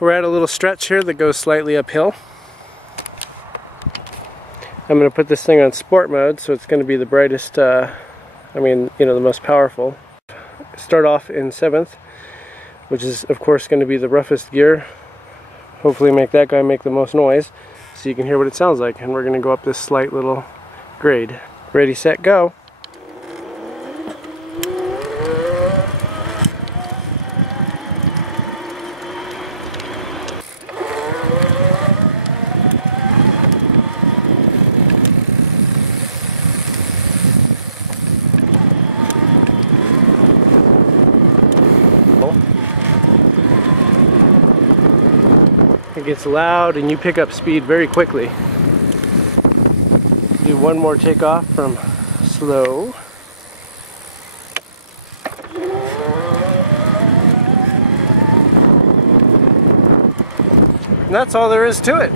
we're at a little stretch here that goes slightly uphill. I'm going to put this thing on sport mode, so it's going to be the brightest, the most powerful. Start off in 7th, which is of course going to be the roughest gear. Hopefully make that guy make the most noise so you can hear what it sounds like. And we're going to go up this slight little grade. Ready, set, go. It gets loud and you pick up speed very quickly. Do one more takeoff from slow. And that's all there is to it.